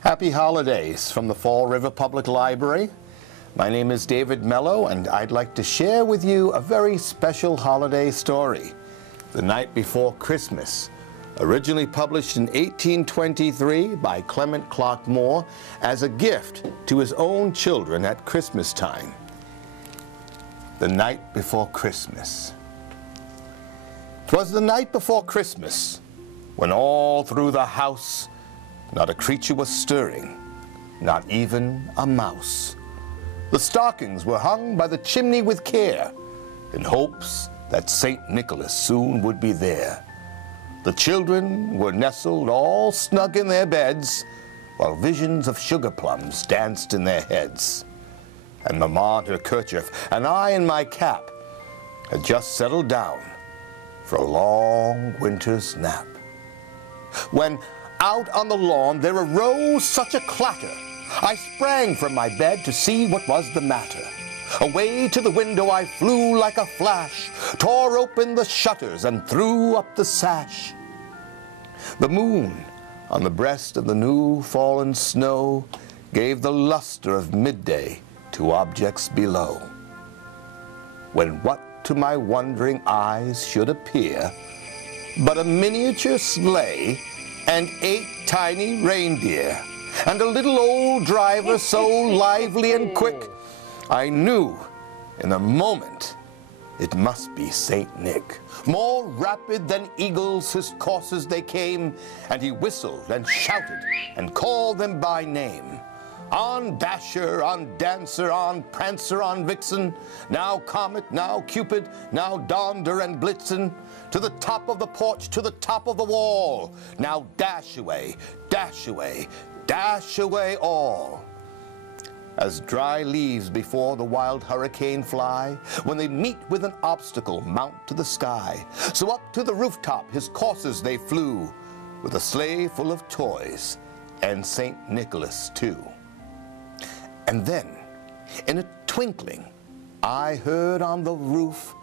Happy holidays from the Fall River Public Library. My name is David Mello, and I'd like to share with you a very special holiday story, The Night Before Christmas, originally published in 1823 by Clement Clark Moore as a gift to his own children at Christmas time. The Night Before Christmas. 'Twas the night before Christmas, when all through the house not a creature was stirring, not even a mouse. The stockings were hung by the chimney with care, in hopes that St. Nicholas soon would be there. The children were nestled all snug in their beds, while visions of sugar plums danced in their heads. And Mamma in her kerchief, and I in my cap, had just settled down for a long winter's nap. When out on the lawn there arose such a clatter, I sprang from my bed to see what was the matter. Away to the window I flew like a flash, tore open the shutters and threw up the sash. The moon on the breast of the new fallen snow gave the luster of midday to objects below. When what to my wondering eyes should appear but a miniature sleigh and 8 tiny reindeer, and a little old driver so lively and quick, I knew in a moment it must be Saint Nick. More rapid than eagles his coursers they came, and he whistled and shouted and called them by name. On Dasher, on Dancer, on Prancer, on Vixen, now Comet, now Cupid, now Donder and Blitzen, to the top of the porch, to the top of the wall, now dash away, dash away, dash away all. As dry leaves before the wild hurricane fly, when they meet with an obstacle, mount to the sky, so up to the rooftop his coursers they flew, with a sleigh full of toys, and St. Nicholas too. And then, in a twinkling, I heard on the roof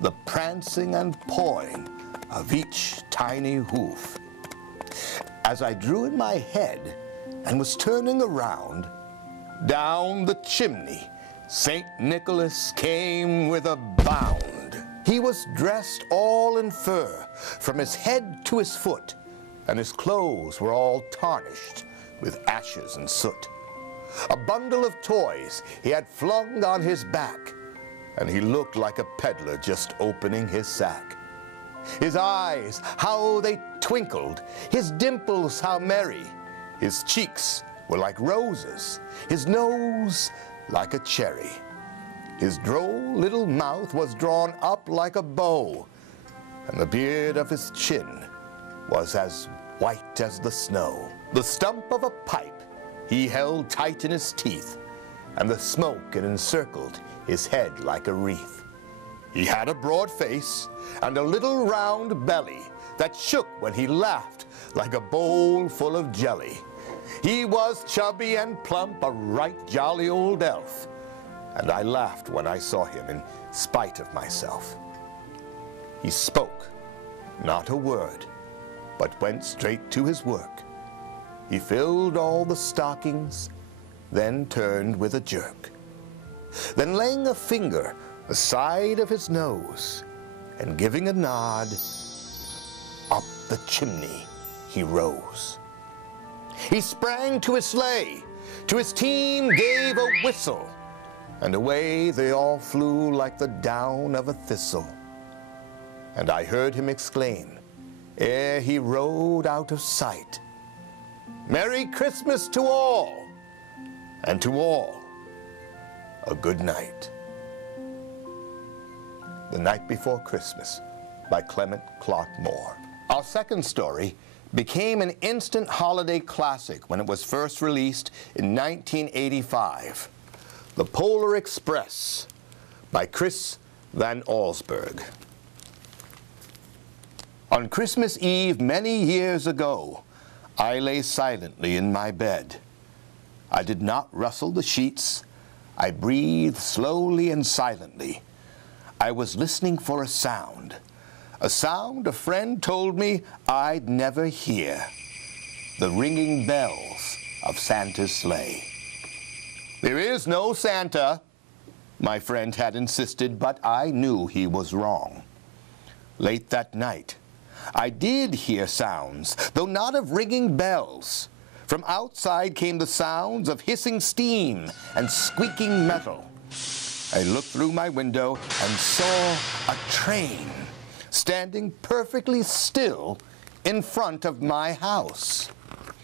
the prancing and pawing of each tiny hoof. As I drew in my head and was turning around, down the chimney St. Nicholas came with a bound. He was dressed all in fur, from his head to his foot, and his clothes were all tarnished with ashes and soot. A bundle of toys he had flung on his back, and he looked like a peddler just opening his sack. His eyes, how they twinkled, his dimples how merry, his cheeks were like roses, his nose like a cherry. His droll little mouth was drawn up like a bow, and the beard of his chin was as white as the snow. The stump of a pipe he held tight in his teeth, and the smoke it encircled his head like a wreath. He had a broad face and a little round belly that shook when he laughed like a bowl full of jelly. He was chubby and plump, a right jolly old elf, and I laughed when I saw him in spite of myself. He spoke not a word, but went straight to his work. He filled all the stockings, then turned with a jerk. Then laying a finger aside of his nose, and giving a nod, up the chimney he rose. He sprang to his sleigh, to his team gave a whistle, and away they all flew like the down of a thistle. And I heard him exclaim, ere he rode out of sight, Merry Christmas to all, and to all a good night. The Night Before Christmas by Clement Clark Moore. Our second story became an instant holiday classic when it was first released in 1985. The Polar Express by Chris Van Allsburg. On Christmas Eve many years ago, I lay silently in my bed. I did not rustle the sheets. I breathed slowly and silently. I was listening for a sound a friend told me I'd never hear. The ringing bells of Santa's sleigh. "There is no Santa," my friend had insisted, but I knew he was wrong. Late that night, I did hear sounds, though not of ringing bells. From outside came the sounds of hissing steam and squeaking metal. I looked through my window and saw a train standing perfectly still in front of my house.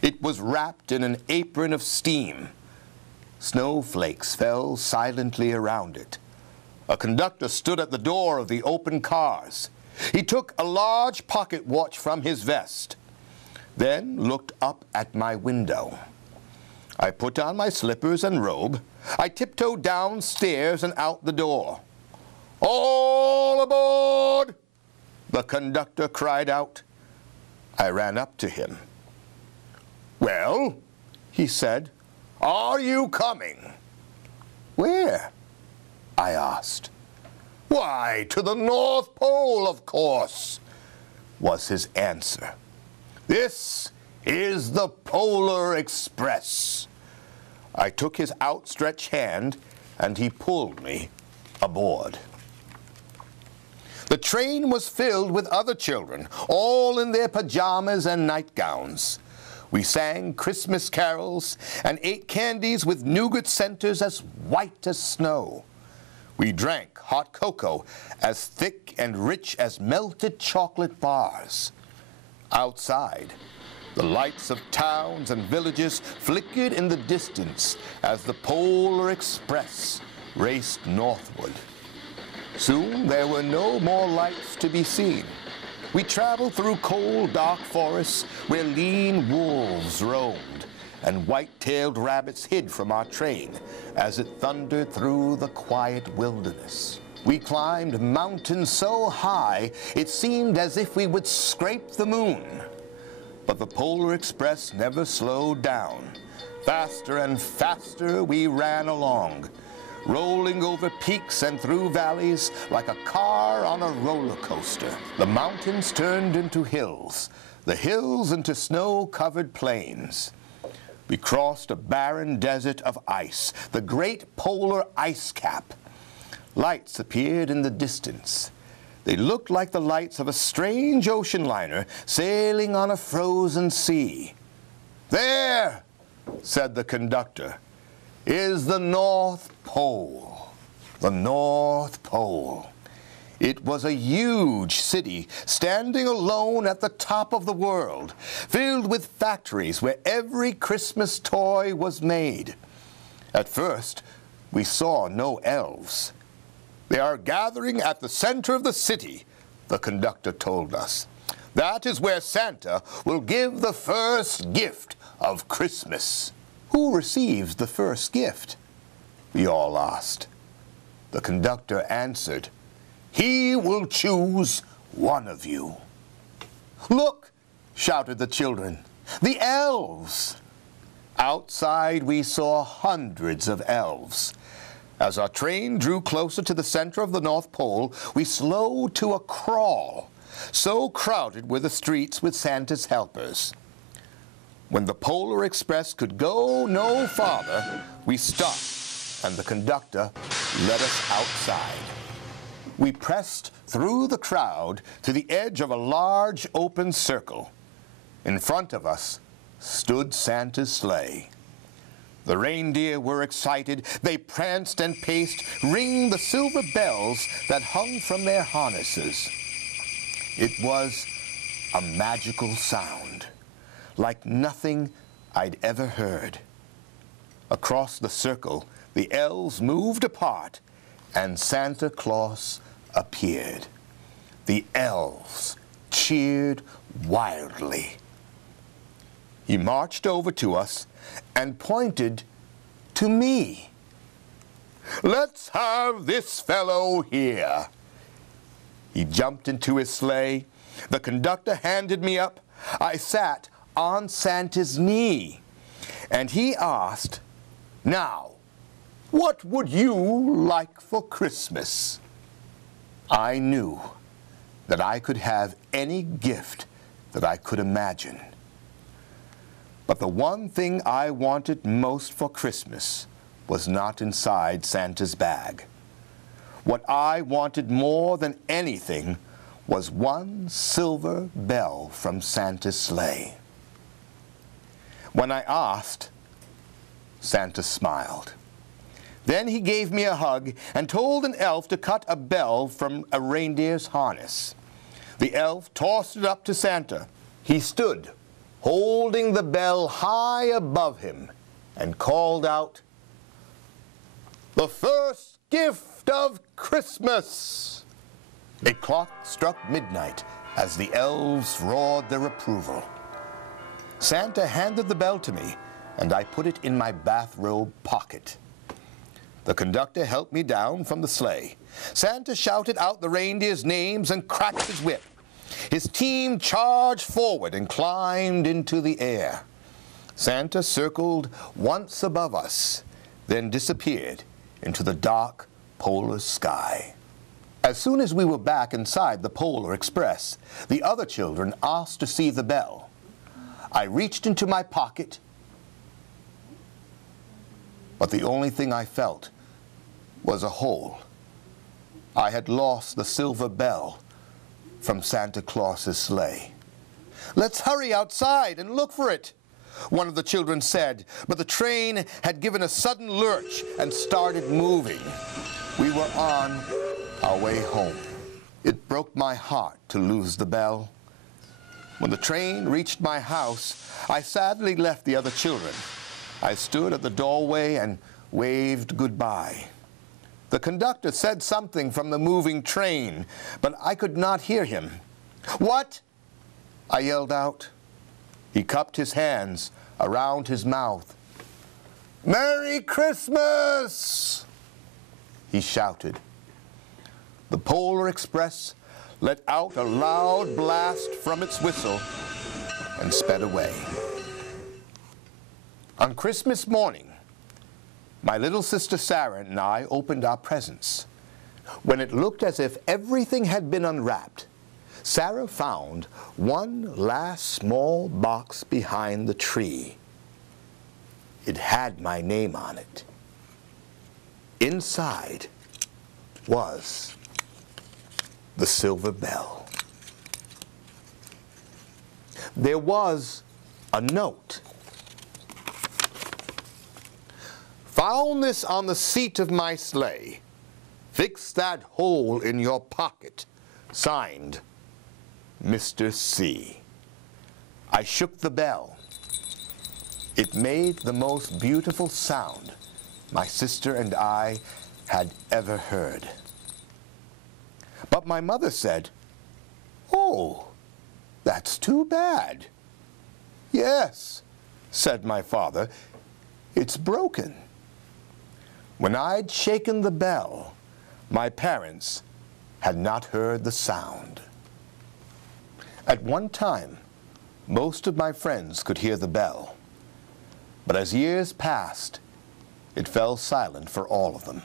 It was wrapped in an apron of steam. Snowflakes fell silently around it. A conductor stood at the door of the open cars. He took a large pocket watch from his vest, then looked up at my window. I put on my slippers and robe. I tiptoed downstairs and out the door. "All aboard!" the conductor cried out. I ran up to him. "Well," he said, "are you coming?" "Where?" I asked. "Why, to the North Pole, of course," was his answer. "This is the Polar Express." I took his outstretched hand, and he pulled me aboard. The train was filled with other children, all in their pajamas and nightgowns. We sang Christmas carols and ate candies with nougat centers as white as snow. We drank hot cocoa as thick and rich as melted chocolate bars. Outside, the lights of towns and villages flickered in the distance as the Polar Express raced northward. Soon there were no more lights to be seen. We traveled through cold, dark forests where lean wolves roamed and white-tailed rabbits hid from our train as it thundered through the quiet wilderness. We climbed mountains so high it seemed as if we would scrape the moon. But the Polar Express never slowed down. Faster and faster we ran along, rolling over peaks and through valleys like a car on a roller coaster. The mountains turned into hills, the hills into snow-covered plains. We crossed a barren desert of ice, the great polar ice cap. Lights appeared in the distance. They looked like the lights of a strange ocean liner sailing on a frozen sea. "There," said the conductor, "is the North Pole." The North Pole. It was a huge city standing alone at the top of the world, filled with factories where every Christmas toy was made. At first, we saw no elves. "They are gathering at the center of the city," the conductor told us. "That is where Santa will give the first gift of Christmas." "Who receives the first gift?" we all asked. The conductor answered, "He will choose one of you." "Look," shouted the children, "the elves!" Outside we saw hundreds of elves. As our train drew closer to the center of the North Pole, we slowed to a crawl. So crowded were the streets with Santa's helpers. When the Polar Express could go no farther, we stopped, and the conductor led us outside. We pressed through the crowd to the edge of a large open circle. In front of us stood Santa's sleigh. The reindeer were excited. They pranced and paced, ringing the silver bells that hung from their harnesses. It was a magical sound, like nothing I'd ever heard. Across the circle, the elves moved apart, and Santa Claus appeared. The elves cheered wildly. He marched over to us and pointed to me. "Let's have this fellow here." He jumped into his sleigh. The conductor handed me up. I sat on Santa's knee, and he asked, "Now, what would you like for Christmas?" I knew that I could have any gift that I could imagine. But the one thing I wanted most for Christmas was not inside Santa's bag. What I wanted more than anything was one silver bell from Santa's sleigh. When I asked, Santa smiled. Then he gave me a hug and told an elf to cut a bell from a reindeer's harness. The elf tossed it up to Santa. He stood, holding the bell high above him, and called out, "The first gift of Christmas!" A clock struck midnight as the elves roared their approval. Santa handed the bell to me, and I put it in my bathrobe pocket. The conductor helped me down from the sleigh. Santa shouted out the reindeers' names and cracked his whip. His team charged forward and climbed into the air. Santa circled once above us, then disappeared into the dark polar sky. As soon as we were back inside the Polar Express, the other children asked to see the bell. I reached into my pocket, but the only thing I felt was a hole. I had lost the silver bell from Santa Claus's sleigh. "Let's hurry outside and look for it," one of the children said, but the train had given a sudden lurch and started moving. We were on our way home. It broke my heart to lose the bell. When the train reached my house, I sadly left the other children. I stood at the doorway and waved goodbye. The conductor said something from the moving train, but I could not hear him. "What?" I yelled out. He cupped his hands around his mouth. "Merry Christmas!" he shouted. The Polar Express let out a loud blast from its whistle and sped away. On Christmas morning, my little sister Sarah and I opened our presents. When it looked as if everything had been unwrapped, Sarah found one last small box behind the tree. It had my name on it. Inside was the silver bell. There was a note. "Found this on the seat of my sleigh. Fix that hole in your pocket. Signed, Mr. C." I shook the bell. It made the most beautiful sound my sister and I had ever heard. But my mother said, "Oh, that's too bad." "Yes," said my father, "it's broken." When I'd shaken the bell, my parents had not heard the sound. At one time, most of my friends could hear the bell, but as years passed, it fell silent for all of them.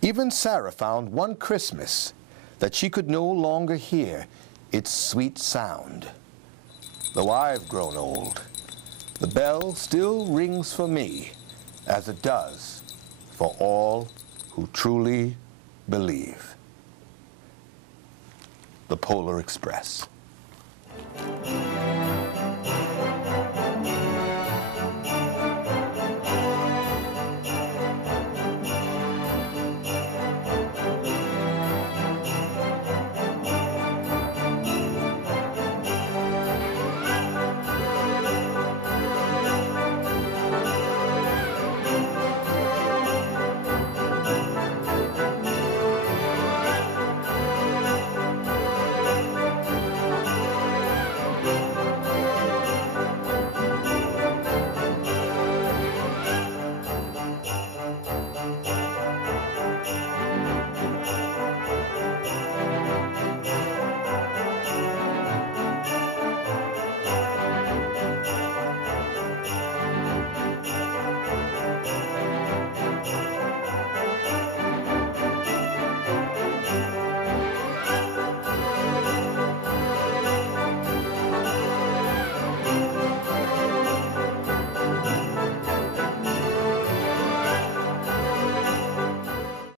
Even Sarah found one Christmas that she could no longer hear its sweet sound. Though I've grown old, the bell still rings for me as it does for all who truly believe. The Polar Express.